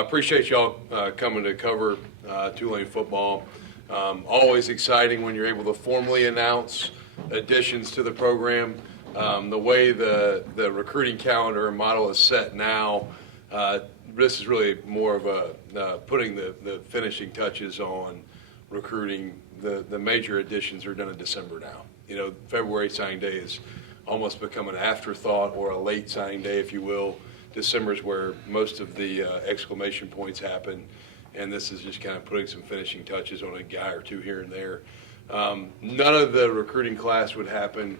Appreciate y'all coming to cover Tulane football. Always exciting when you're able to formally announce additions to the program. The way the recruiting calendar and model is set now, this is really more of a putting the finishing touches on recruiting. The major additions are done in December now. You know, February signing day is almost become an afterthought or a late signing day, if you will. December is where most of the exclamation points happen, and this is just kind of putting some finishing touches on a guy or two here and there. None of the recruiting class would happen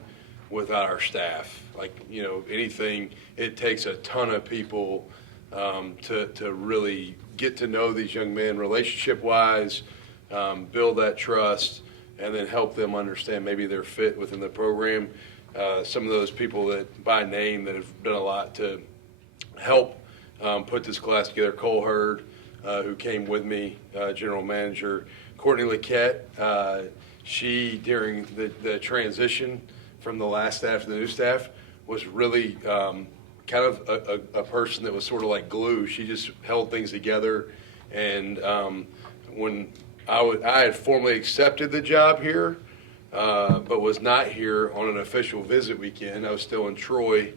without our staff. Like, you know, anything, it takes a ton of people to really get to know these young men relationship-wise, build that trust, and then help them understand maybe their fit within the program. Some of those people that by name that have done a lot to help put this class together. Cole Hurd, who came with me, general manager. Courtney Lequette, she, during the transition from the last staff to the new staff, was really kind of a person that was sort of like glue. She just held things together. And when I had formally accepted the job here, but was not here on an official visit weekend. I was still in Troy,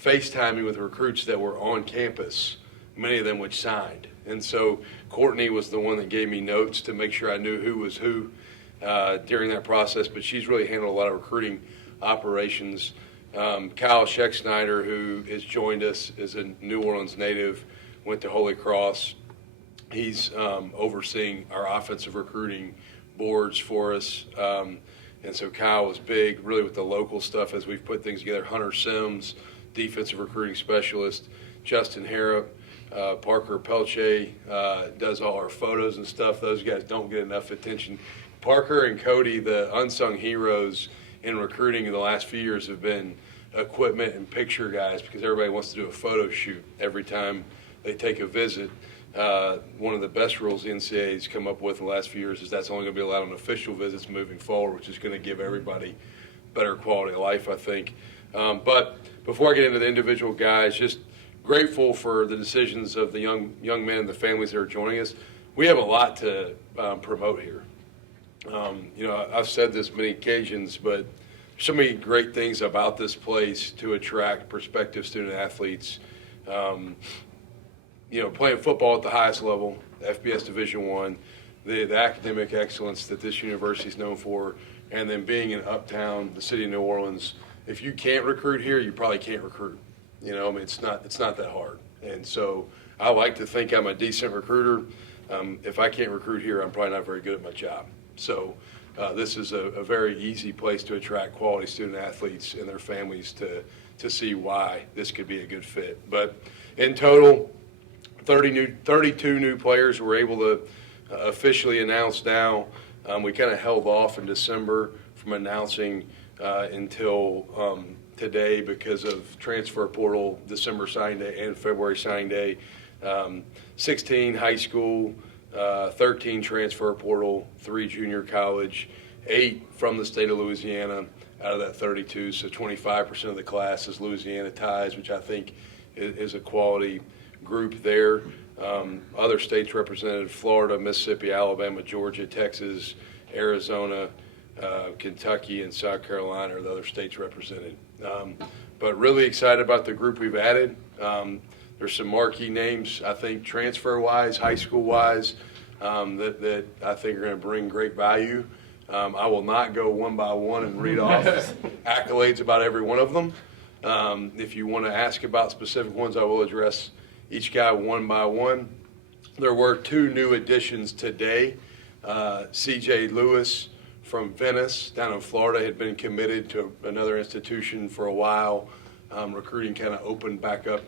FaceTiming with recruits that were on campus, many of them which signed. And so Courtney was the one that gave me notes to make sure I knew who was who during that process, but she's really handled a lot of recruiting operations. Kyle Scheck-Snyder, who has joined us, is a New Orleans native, went to Holy Cross. He's overseeing our offensive recruiting boards for us. And so Kyle was big, really, with the local stuff as we've put things together. Hunter Sims, defensive recruiting specialist. Justin Harrop, Parker Pelche does all our photos and stuff. Those guys don't get enough attention. Parker and Cody, the unsung heroes in recruiting in the last few years, have been equipment and picture guys because everybody wants to do a photo shoot every time they take a visit. One of the best rules the NCAA's come up with in the last few years is that's only going to be allowed on official visits moving forward, which is going to give everybody better quality of life, I think. But before I get into the individual guys, just grateful for the decisions of the young men and the families that are joining us. We have a lot to promote here. You know, I've said this many occasions, but so many great things about this place to attract prospective student athletes. You know, playing football at the highest level, FBS Division I, the academic excellence that this university is known for, and then being in Uptown, the city of New Orleans. If you can't recruit here, you probably can't recruit. You know, I mean, it's not that hard. And so I like to think I'm a decent recruiter. If I can't recruit here, I'm probably not very good at my job. So this is a very easy place to attract quality student athletes and their families to see why this could be a good fit. But in total, 32 new players were able to officially announce now. We kind of held off in December from announcing until today because of transfer portal, December signing day and February signing day. 16 high school, 13 transfer portal, 3 junior college, 8 from the state of Louisiana out of that 32. So 25% of the class is Louisiana ties, which I think is a quality group there. Other states represented: Florida, Mississippi, Alabama, Georgia, Texas, Arizona, Kentucky, and South Carolina are the other states represented. But really excited about the group we've added. There's some marquee names, I think, transfer-wise, high school-wise, that I think are going to bring great value. I will not go one by one and read off accolades about every one of them. If you want to ask about specific ones, I will address each guy one by one. There were 2 new additions today. C.J. Lewis from Venice down in Florida had been committed to another institution for a while. Recruiting kind of opened back up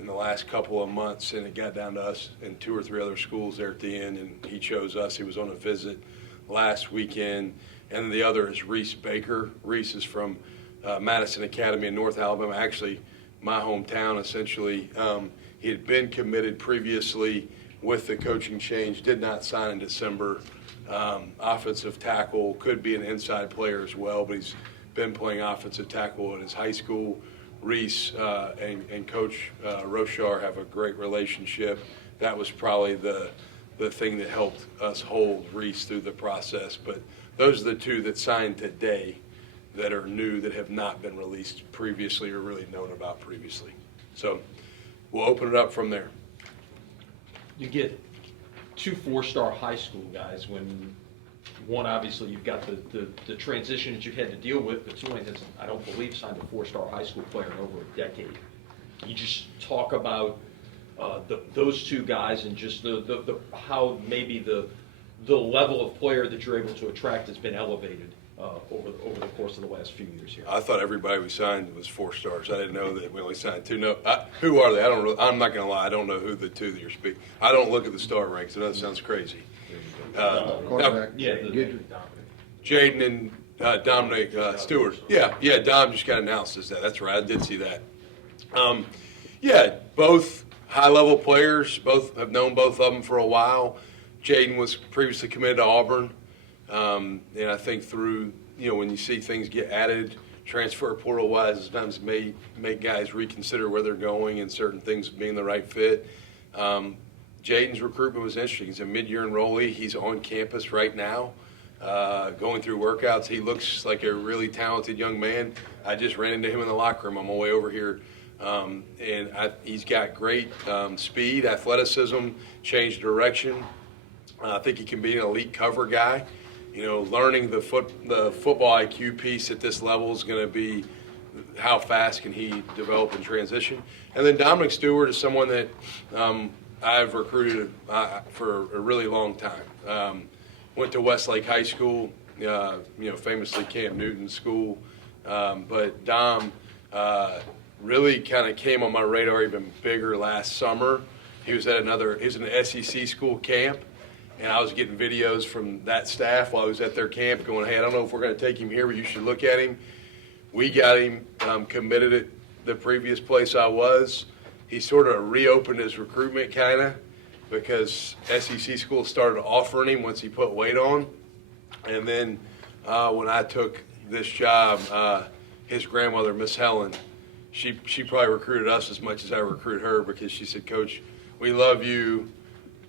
in the last couple of months, and it got down to us and 2 or 3 other schools there at the end, and he chose us. He was on a visit last weekend. And the other is Reese Baker. Reese is from Madison Academy in North Alabama, actually my hometown essentially. He had been committed previously with the coaching change, did not sign in December. Offensive tackle, could be an inside player as well, but he's been playing offensive tackle at his high school. Reese and Coach Rochar have a great relationship. that was probably the thing that helped us hold Reese through the process. But those are the two that signed today that are new, that have not been released previously or really known about previously. So we'll open it up from there. You get 2 4-star high school guys when one, obviously, you've got the transition that you've had to deal with, but Tulane hasn't, I don't believe, signed a 4-star high school player in over a decade. You just talk about those 2 guys and just the how maybe the level of player that you're able to attract has been elevated over the course of the last few years here. I thought everybody we signed was 4 stars. I didn't know that we only signed 2. No, who are they? I don't really, I'm not going to lie. I don't know who the 2 that you're speaking. I don't look at the star ranks. I know that sounds crazy. Jaden and Dominic Stewart. Yeah, Dom just got announced as that. That's right. I did see that. Both high-level players. Both have known both of them for a while. Jaden was previously committed to Auburn. And I think through, when you see things get added, transfer portal-wise, sometimes make guys reconsider where they're going and certain things being the right fit. Jaden's recruitment was interesting. He's a mid-year enrollee. He's on campus right now, going through workouts. He looks like a really talented young man. I just ran into him in the locker room on my way over here. He's got great speed, athleticism, change direction. I think he can be an elite cover guy. Learning the football IQ piece at this level is going to be how fast can he develop and transition. And then Dominic Stewart is someone that I've recruited for a really long time. Went to Westlake High School, famously Cam Newton's school. But Dom really kind of came on my radar even bigger last summer. He was at an SEC school camp. And I was getting videos from that staff while I was at their camp going, hey, I don't know if we're going to take him here, but you should look at him. We got him committed at the previous place I was. He sort of reopened his recruitment kind of because SEC schools started offering him once he put weight on. And then when I took this job, his grandmother, Miss Helen, she probably recruited us as much as I recruited her because she said, Coach, we love you.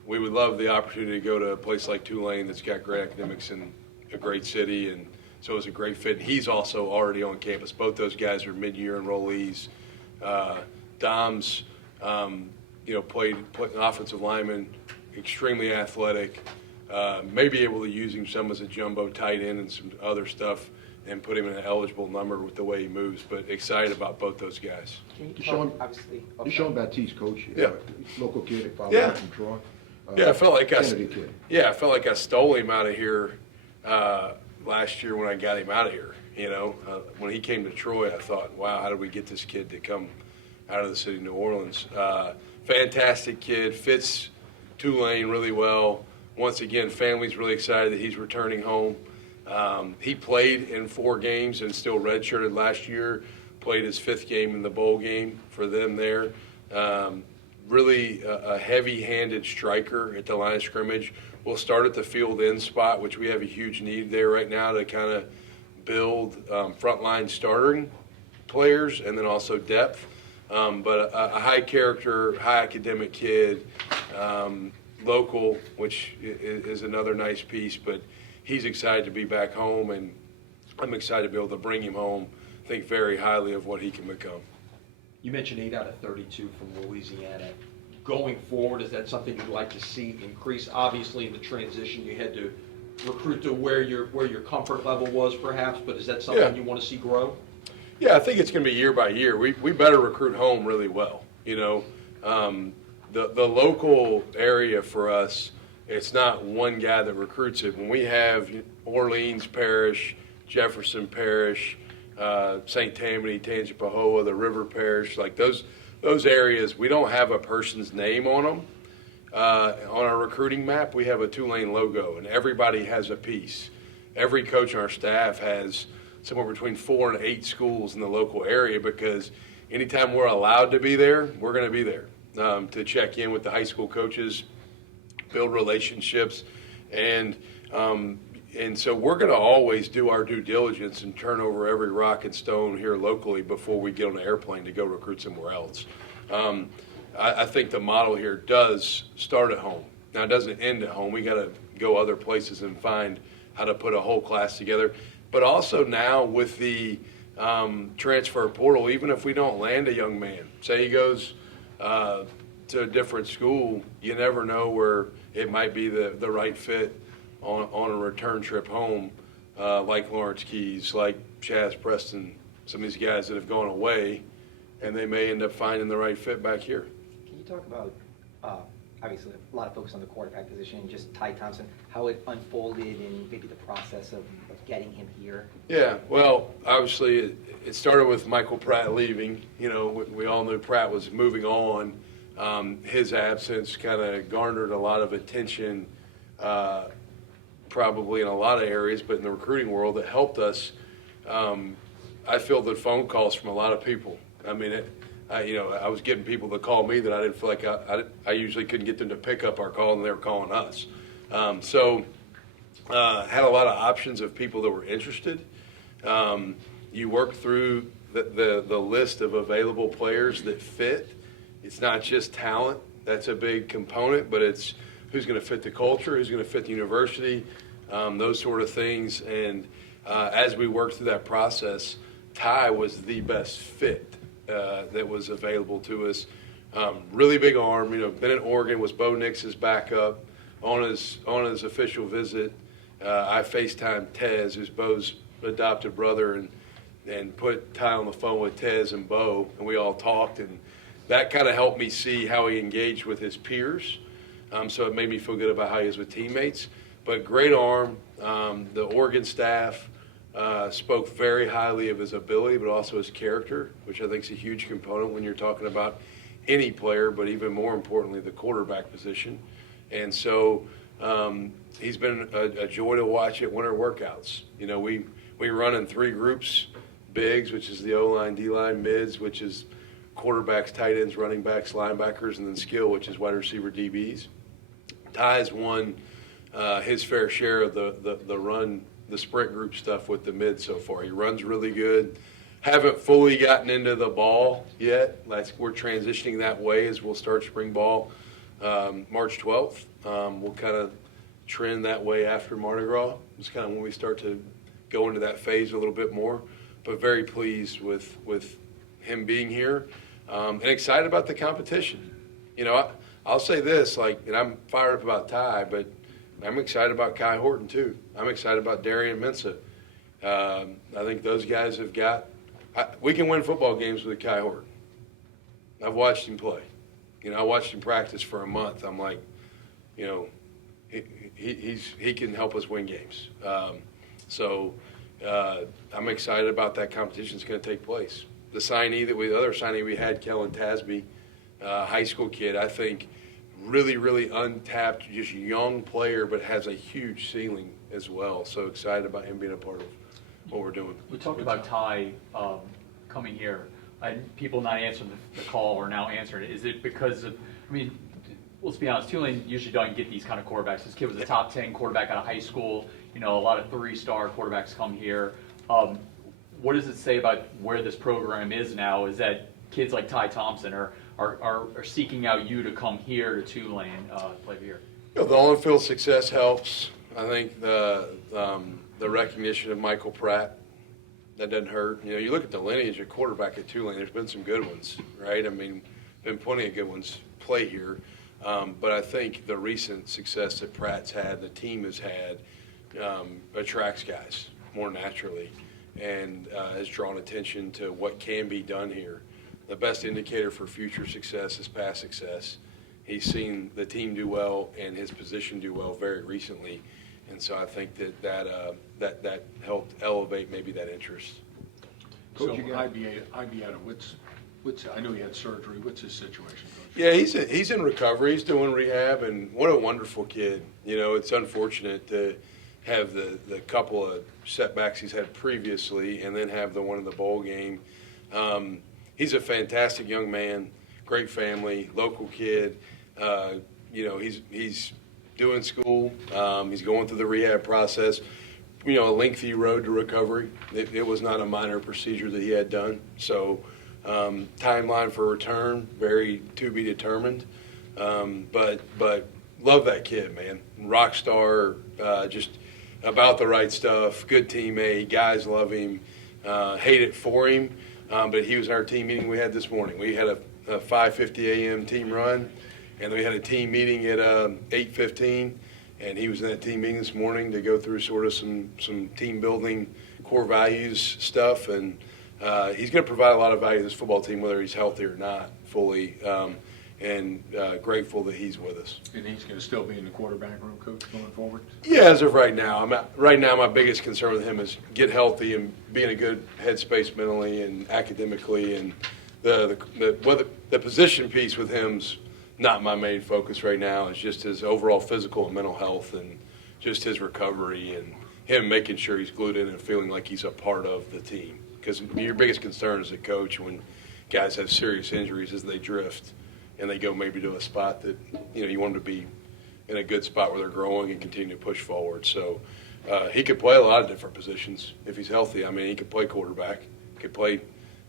We would love the opportunity to go to a place like Tulane that's got great academics and a great city, and so it was a great fit. He's also already on campus. Both those guys are mid-year enrollees. Dom's, played an offensive lineman, extremely athletic. May be able to use him some as a jumbo tight end and some other stuff and put him in an eligible number with the way he moves, but excited about both those guys. Sean Baptiste, coach. Yeah. Local kid at Yeah. from Troy. I felt like I felt like I stole him out of here last year when I got him out of here. When he came to Troy, I thought, wow, how did we get this kid to come out of the city of New Orleans? Fantastic kid, fits Tulane really well. Once again, family's really excited that he's returning home. He played in 4 games and still redshirted last year. Played his 5th game in the bowl game for them there. Really a heavy-handed striker at the line of scrimmage. We'll start at the field end spot, which we have a huge need there right now to kind of build frontline starting players and then also depth. But a high character, high academic kid, local, which is another nice piece. But he's excited to be back home, and I'm excited to be able to bring him home. Think very highly of what he can become. You mentioned 8 out of 32 from Louisiana. Going forward, is that something you'd like to see increase? Obviously, in the transition, you had to recruit to where your comfort level was, perhaps. But is that something you want to see grow? Yeah, I think it's going to be year by year. We better recruit home really well. The local area for us, it's not one guy that recruits it. When we have Orleans Parish, Jefferson Parish, St. Tammany, Tangipahoa, the River Parish, like those areas, we don't have a person's name on them. On our recruiting map, we have a Tulane logo, and everybody has a piece. Every coach on our staff has somewhere between 4 and 8 schools in the local area because anytime we're allowed to be there, we're going to be there to check in with the high school coaches, build relationships, and so we're going to always do our due diligence and turn over every rock and stone here locally before we get on an airplane to go recruit somewhere else. I think the model here does start at home. Now, it doesn't end at home. We got to go other places and find how to put a whole class together. But also now with the transfer portal, even if we don't land a young man, say he goes to a different school, you never know where it might be the right fit on a return trip home, like Lawrence Keys, like Chaz Preston, some of these guys that have gone away, and they may end up finding the right fit back here. Can you talk about, obviously, a lot of focus on the quarterback position, just Ty Thompson, how it unfolded and maybe the process of getting him here? Yeah, well, obviously, it started with Michael Pratt leaving. You know, we all knew Pratt was moving on. His absence kind of garnered a lot of attention, probably in a lot of areas, but in the recruiting world, it helped us. I fielded phone calls from a lot of people. I mean, I was getting people to call me that I didn't feel like I usually couldn't get them to pick up our call, and they were calling us. Had a lot of options of people that were interested. You work through the list of available players that fit. It's not just talent. That's a big component, but it's who's going to fit the culture, who's going to fit the university, those sort of things. And as we worked through that process, Ty was the best fit that was available to us. Really big arm. You know, been in Oregon, was Bo Nix's backup on his official visit. I FaceTimed Tez, who's Bo's adopted brother, and put Ty on the phone with Tez and Bo, and we all talked, and that kind of helped me see how he engaged with his peers. So it made me feel good about how he is with teammates. But great arm. The Oregon staff spoke very highly of his ability, but also his character, which I think is a huge component when you're talking about any player, but even more importantly, the quarterback position. And so he's been a joy to watch at winter workouts. You know, we run in 3 groups: bigs, which is the O-line, D-line; mids, which is quarterbacks, tight ends, running backs, linebackers; and then skill, which is wide receiver, DBs. Ty's won his fair share of the run, the sprint group stuff with the mids so far. He runs really good. Haven't fully gotten into the ball yet. We're transitioning that way as we'll start spring ball March 12th. We'll kind of trend that way after Mardi Gras. It's kind of when we start to go into that phase a little bit more. But very pleased with him being here, and excited about the competition. You know, I'll say this, and I'm fired up about Ty, but I'm excited about Kai Horton too. I'm excited about Darian Mensah. I think those guys have got. We can win football games with Kai Horton. I've watched him play. You know, I watched him practice for a month. I'm like, you know, he can help us win games. I'm excited about that competition that's going to take place. The other signee we had, Kellen Tasby, high school kid, I think really, really untapped, just young player, but has a huge ceiling as well. So excited about him being a part of what we're doing. We talked about Ty coming here, and people not answering the call or now answering it. Is it because of, I mean, let's be honest, Tulane usually doesn't get these kind of quarterbacks. This kid was a top 10 quarterback out of high school. You know, a lot of 3-star quarterbacks come here. What does it say about where this program is now? Is that kids like Ty Thompson are seeking out you to come here to Tulane play here? You know, the on-field success helps. I think the recognition of Michael Pratt, that doesn't hurt. You know, you look at the lineage of quarterback at Tulane, there's been some good ones, right? I mean, been plenty of good ones play here. But I think the recent success that Pratt's had, the team has had, attracts guys more naturally and has drawn attention to what can be done here. The best indicator for future success is past success. He's seen the team do well and his position do well very recently, and so I think that helped elevate maybe that interest. Coach, So Ibiata, I know he had surgery. What's his situation, Coach? Yeah, he's in recovery. He's doing rehab, and what a wonderful kid. You know, it's unfortunate to have the couple of setbacks he's had previously and then have the one in the bowl game. He's a fantastic young man, great family, local kid. You know, he's doing school. He's going through the rehab process. You know, a lengthy road to recovery. It was not a minor procedure that he had done. So Timeline for return, very to be determined. But love that kid, man. Rock star, just about the right stuff. Good teammate. Guys love him. Hate it for him. But he was in our team meeting we had this morning. We had a 5:50 a.m. team run, and then we had a team meeting at 8:15. And he was in that team meeting this morning to go through sort of some team building, core values stuff. And he's going to provide a lot of value to this football team, whether he's healthy or not, fully. And grateful that he's with us. And he's going to still be in the quarterback room, Coach, going forward? Yeah, as of right now. Right now, my biggest concern with him is get healthy and be in a good headspace mentally and academically. And the position piece with him's not my main focus right now. It's just his overall physical and mental health and just his recovery and him making sure he's glued in and feeling like he's a part of the team. Because your biggest concern as a coach when guys have serious injuries is they drift and they go maybe to a spot that, you want them to be in a good spot where they're growing and continue to push forward. So he could play a lot of different positions if he's healthy. I mean, he could play quarterback, he could play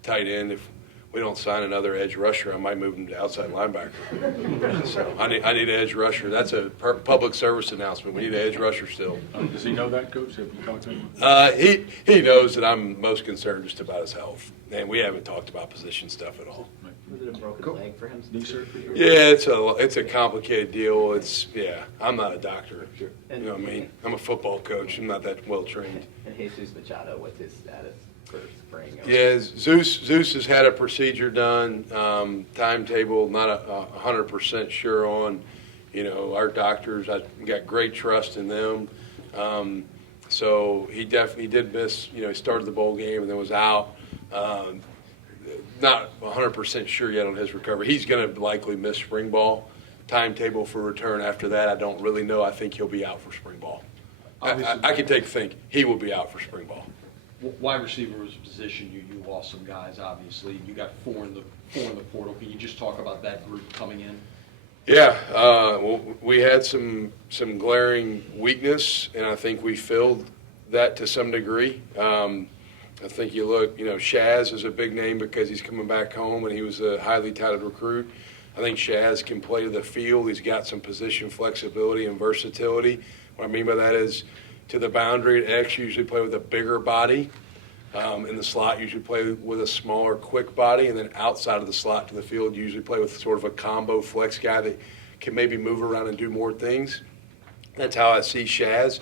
tight end. If we don't sign another edge rusher, I might move him to outside linebacker. So I need an edge rusher. That's a public service announcement. We need an edge rusher still. Does he know that, Coach? Have you talked to him? He knows that I'm most concerned just about his health, and we haven't talked about position stuff at all. Was it a broken leg for him? Knee surgery? Yeah, it's a complicated deal. I'm not a doctor. You know what I mean? I'm a football coach. I'm not that well trained. And Jesus Machado, what's his status for spring? Yeah, Zeus has had a procedure done. Timetable, not 100% sure on. Our doctors, I got great trust in them. So he definitely did miss. He started the bowl game and then was out. Not 100% sure yet on his recovery. He's going to likely miss spring ball. Timetable for return after that, I don't really know. I think he'll be out for spring ball. I can think he will be out for spring ball. Wide receiver was a position you lost some guys. Obviously, you got four in the portal. Can you just talk about that group coming in? Yeah, well, we had some glaring weakness, and I think we filled that to some degree. I think you look, Shaz is a big name because he's coming back home and he was a highly touted recruit. I think Shaz can play to the field. He's got some position flexibility and versatility. What I mean by that is to the boundary at X, you usually play with a bigger body. In the slot, you usually play with a smaller, quick body. And then outside of the slot to the field, you usually play with sort of a combo flex guy that can maybe move around and do more things. That's how I see Shaz.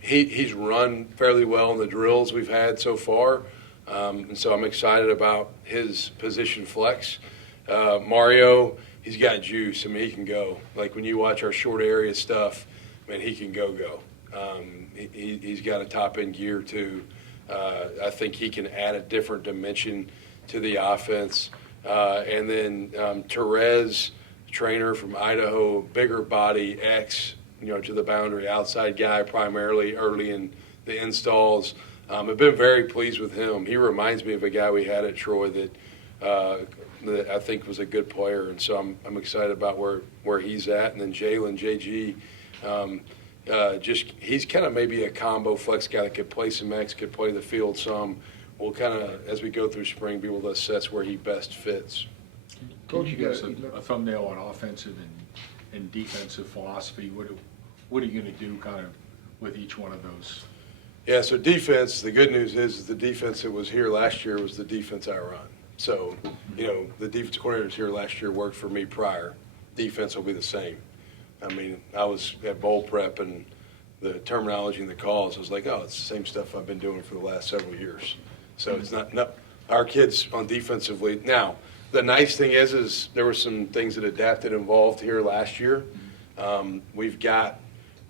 He's run fairly well in the drills we've had so far, and so I'm excited about his position flex. Mario, he's got juice. I mean, he can go. Like when you watch our short area stuff, man, he can go. He's got a top-end gear too. I think he can add a different dimension to the offense. And then Therese, trainer from Idaho, bigger body, X, to the boundary, outside guy primarily early in the installs. I've been very pleased with him. He reminds me of a guy we had at Troy that I think was a good player, and so I'm excited about where he's at. And then Jalen, JG, he's kind of maybe a combo flex guy that could play some X, could play the field some. We'll kind of, as we go through spring, be able to assess where he best fits. Coach, you give us a thumbnail on offensive and defensive philosophy. What are you going to do kind of with each one of those? Yeah, so defense, the good news is the defense that was here last year was the defense I run. So, the defense coordinators here last year worked for me prior. Defense will be the same. I mean, I was at bowl prep and the terminology and the calls, I was like, it's the same stuff I've been doing for the last several years. So it's not our kids on defensively. Now, the nice thing is there were some things that adapted involved here last year. We've got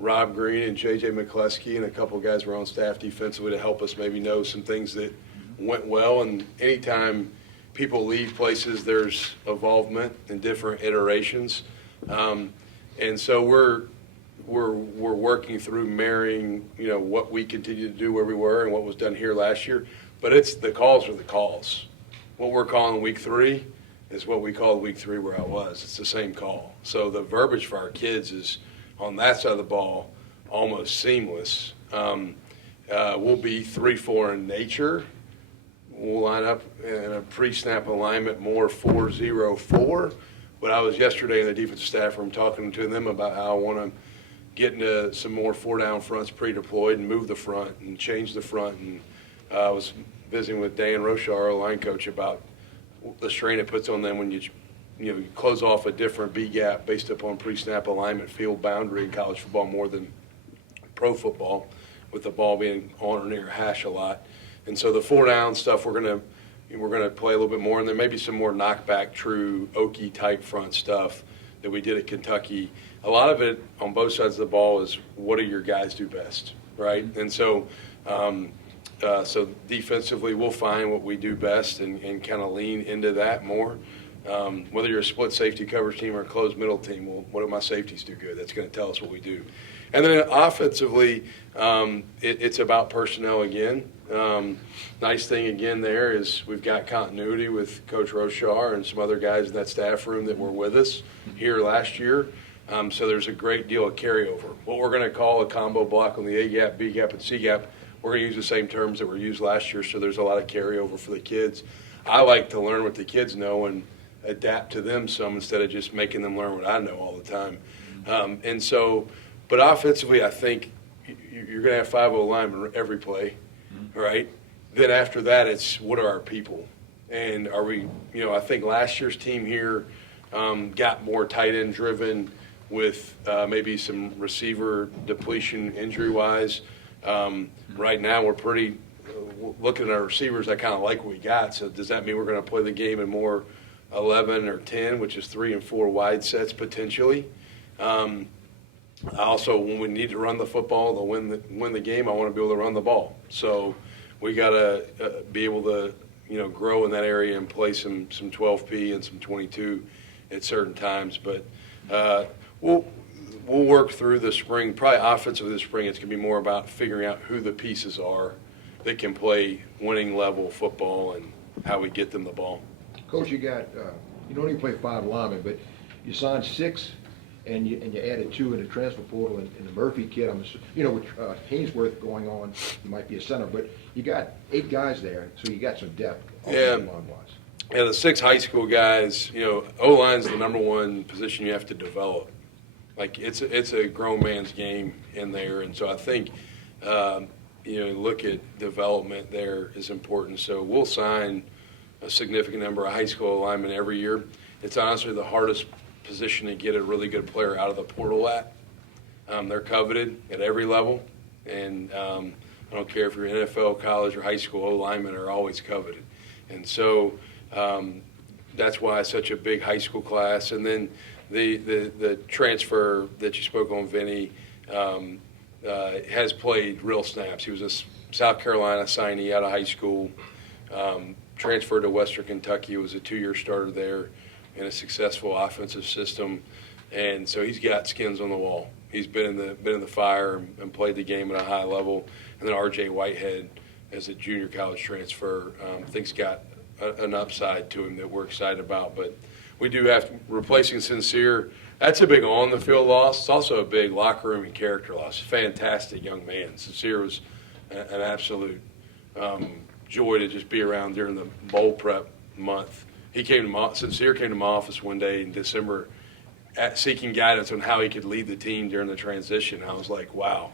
Rob Green and J.J. McCleskey and a couple of guys were on staff defensively to help us maybe know some things that went well. And anytime people leave places, there's evolvement and different iterations. And so we're working through marrying, what we continue to do where we were and what was done here last year. But the calls are the calls. What we're calling week 3 is what we called week 3 where I was. It's the same call. So the verbiage for our kids is on that side of the ball almost seamless. We'll be 3-4 in nature we'll line up in a pre-snap alignment more 4-0-4. But I was yesterday in the defensive staff room talking to them about how I want to get into some more 4-down fronts pre-deployed and move the front and change the front. And I was visiting with Dan Rochar, our line coach, about the strain it puts on them when you close off a different B gap based upon pre-snap alignment, field boundary in college football more than pro football, with the ball being on or near hash a lot. And so the 4-down stuff we're gonna play a little bit more, and there may be some more knockback, true Okie type front stuff that we did at Kentucky. A lot of it on both sides of the ball is what do your guys do best, right? And so so defensively we'll find what we do best and kind of lean into that more. Whether you're a split safety coverage team or a closed middle team, well, what do my safeties do good? That's going to tell us what we do. And then offensively, it's about personnel again. Nice thing again there is we've got continuity with Coach Rochar and some other guys in that staff room that were with us here last year. So there's a great deal of carryover. What we're going to call a combo block on the A gap, B gap, and C gap, we're going to use the same terms that were used last year, so there's a lot of carryover for the kids. I like to learn what the kids know and adapt to them some instead of just making them learn what I know all the time. And so, but offensively, I think you're going to have 5-0 linemen every play, right? Then after that, it's what are our people? And are we, I think last year's team here got more tight end driven with maybe some receiver depletion injury-wise. Right now, we're pretty, looking at our receivers, I kind of like what we got. So does that mean we're going to play the game in more 11 or 10, which is 3 and 4 wide sets potentially? Also, when we need to run the football to win the game, I want to be able to run the ball. So we got to be able to, grow in that area and play some 12P and some 22 at certain times. But we'll work through the spring. Probably offensively this spring, it's going to be more about figuring out who the pieces are that can play winning level football and how we get them the ball. Coach, you got, you don't even play 5 linemen, but you signed 6 and you added 2 in the transfer portal and the Murphy kid, with Hainsworth going on, he might be a center, but you got 8 guys there, so you got some depth. Yeah. Yeah, the 6 high school guys, O-line's the number one position you have to develop. Like, it's a grown man's game in there, and so I think, look at development there is important. So we'll sign a significant number of high school linemen every year. It's honestly the hardest position to get a really good player out of the portal at. They're coveted at every level, and I don't care if you're NFL, college, or high school, O-linemen are always coveted. And so that's why it's such a big high school class. And then the transfer that you spoke on, Vinny, has played real snaps. He was a South Carolina signee out of high school, transferred to Western Kentucky, was a 2-year starter there in a successful offensive system, and so he's got skins on the wall. He's been in the fire and played the game at a high level. And then R.J. Whitehead, as a junior college transfer, think's got an upside to him that we're excited about. But we do have replacing Sincere. That's a big on-the-field loss. It's also a big locker room and character loss. Fantastic young man. Sincere was an absolute joy to just be around during the bowl prep month. Sincere came to my office one day in December seeking guidance on how he could lead the team during the transition. I was like, wow,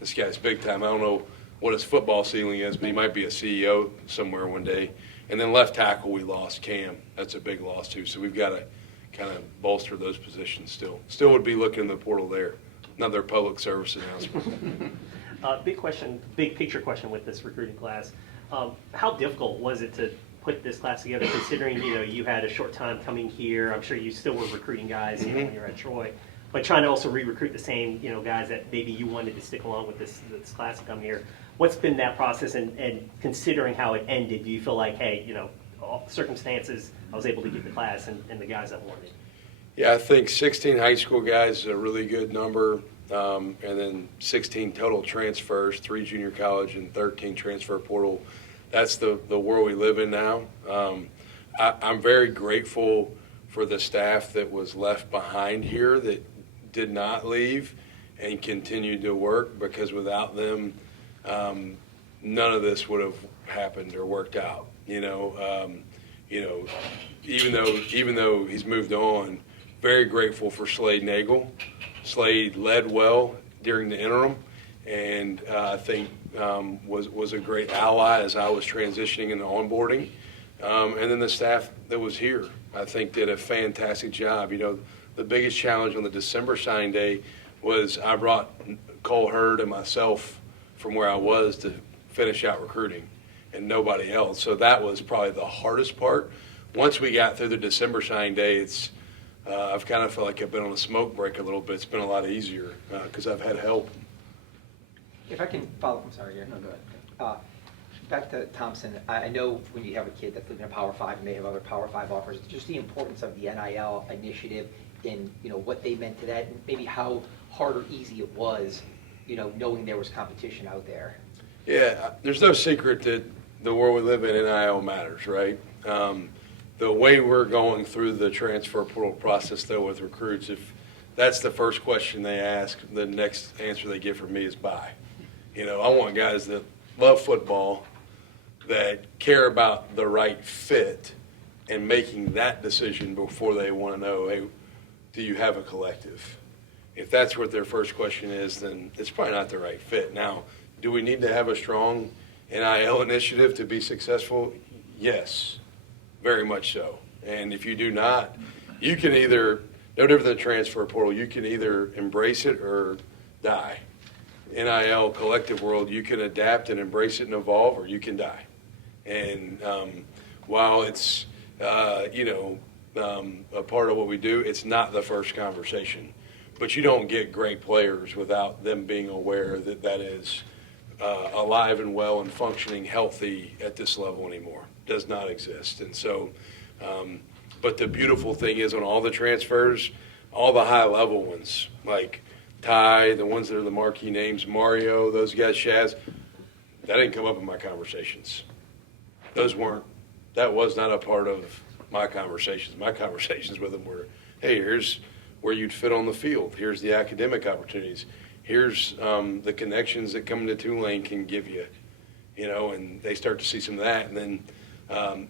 this guy's big time. I don't know what his football ceiling is, but he might be a CEO somewhere one day. And then left tackle, we lost Cam. That's a big loss, too. So we've got to kind of bolster those positions still. Still would be looking in the portal there. Another public service announcement. Big picture question with this recruiting class. How difficult was it to put this class together, considering you had a short time coming here? I'm sure you still were recruiting guys when you were at Troy, but trying to also re-recruit the same guys that maybe you wanted to stick along with this class to come here. What's been that process, and considering how it ended, do you feel like, hey, all circumstances, I was able to get the class and the guys I wanted? Yeah, I think 16 high school guys is a really good number, and then 16 total transfers, 3 junior college and 13 transfer portal. That's the world we live in now. I'm very grateful for the staff that was left behind here that did not leave and continued to work, because without them, none of this would have happened or worked out. Even though he's moved on, very grateful for Slade Nagel. Slade led well during the interim, and I think was a great ally as I was transitioning into onboarding. And then the staff that was here, I think, did a fantastic job. The biggest challenge on the December signing day was I brought Cole Hurd and myself from where I was to finish out recruiting, and nobody else. So that was probably the hardest part. Once we got through the December signing day, I've kind of felt like I've been on a smoke break a little bit. It's been a lot easier because I've had help. If I can follow up, I'm sorry, Gary. No, go ahead. Back to Thompson, I know when you have a kid that's living in a Power 5 and they have other Power 5 offers, just the importance of the NIL initiative and, what they meant to that, and maybe how hard or easy it was, knowing there was competition out there. Yeah, there's no secret that the world we live in, NIL matters, right? The way we're going through the transfer portal process, though, with recruits, if that's the first question they ask, the next answer they get from me is bye. I want guys that love football, that care about the right fit, and making that decision before they want to know, hey, do you have a collective? If that's what their first question is, then it's probably not the right fit. Now, do we need to have a strong NIL initiative to be successful? Yes, very much so. And if you do not, you can either, no different than the transfer portal, you can either embrace it or die. NIL collective world, you can adapt and embrace it and evolve, or you can die. And while it's, a part of what we do, it's not the first conversation. But you don't get great players without them being aware that that is alive and well and functioning healthy at this level anymore. Does not exist. And so, but the beautiful thing is on all the transfers, all the high level ones, like Ty, the ones that are the marquee names, Marrero, those guys, Shaz, that didn't come up in my conversations. That was not a part of my conversations. My conversations with them were, hey, here's where you'd fit on the field. Here's the academic opportunities. Here's the connections that coming to Tulane can give you, and they start to see some of that. And then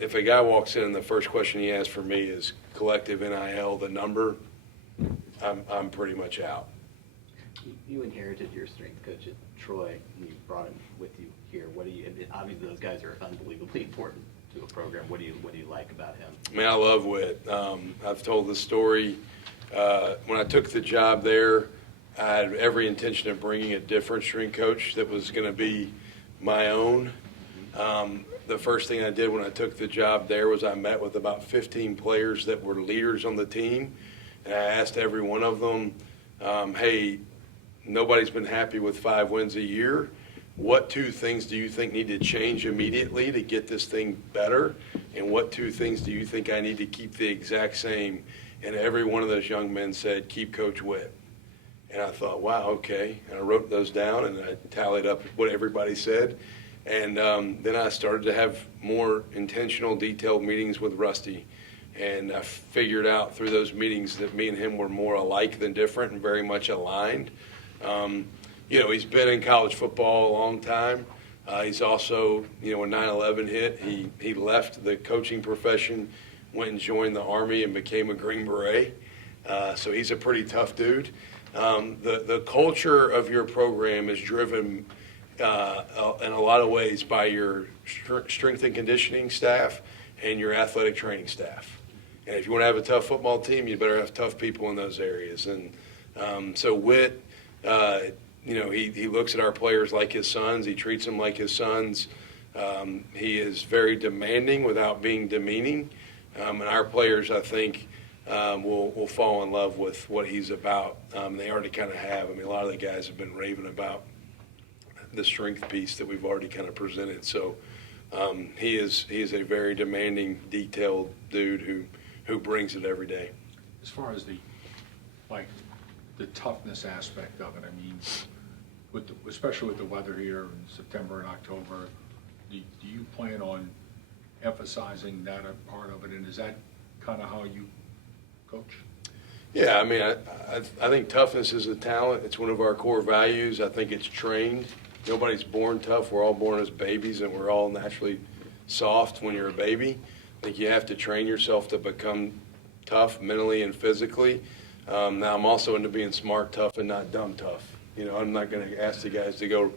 if a guy walks in and the first question he asks for me is collective NIL, the number, I'm pretty much out. You inherited your strength coach at Troy, and you brought him with you here. Obviously those guys are unbelievably important to a program. What do you like about him? I mean, I love Whit. I've told the story. When I took the job there, I had every intention of bringing a different strength coach that was going to be my own. The first thing I did when I took the job there was I met with about 15 players that were leaders on the team, and I asked every one of them, hey, nobody's been happy with 5 wins a year. What 2 things do you think need to change immediately to get this thing better? And what 2 things do you think I need to keep the exact same? And every one of those young men said, keep Coach Whit. And I thought, wow, okay. And I wrote those down and I tallied up what everybody said. And then I started to have more intentional, detailed meetings with Rusty. And I figured out through those meetings that me and him were more alike than different and very much aligned. He's been in college football a long time. He's also, when 9/11 hit, he left the coaching profession, went and joined the Army and became a Green Beret. So he's a pretty tough dude. The culture of your program is driven in a lot of ways by your strength and conditioning staff and your athletic training staff. And if you want to have a tough football team, you better have tough people in those areas. And so Whit, he looks at our players like his sons. He treats them like his sons. He is very demanding without being demeaning. And our players, I think, will fall in love with what he's about. They already kind of have. I mean, a lot of the guys have been raving about the strength piece that we've already kind of presented. So he is a very demanding, detailed dude who brings it every day. As far as the toughness aspect of it, I mean, especially with the weather here in September and October, do you plan on emphasizing that a part of it, and is that kind of how you coach? Yeah, I mean, I think toughness is a talent. It's one of our core values. I think it's trained. Nobody's born tough. We're all born as babies, and we're all naturally soft when you're a baby. I think you have to train yourself to become tough mentally and physically. Now, I'm also into being smart tough and not dumb tough. You know, I'm not going to ask the guys to go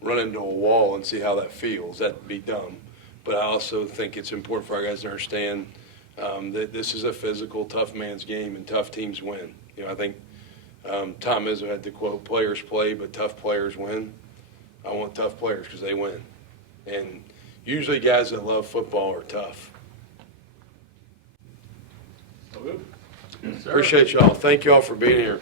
run into a wall and see how that feels. That'd be dumb. But I also think it's important for our guys to understand that this is a physical, tough man's game, and tough teams win. You know, I think Tom Izzo had the quote, "Players play, but tough players win." I want tough players because they win. And usually guys that love football are tough. Appreciate y'all. Thank y'all for being here.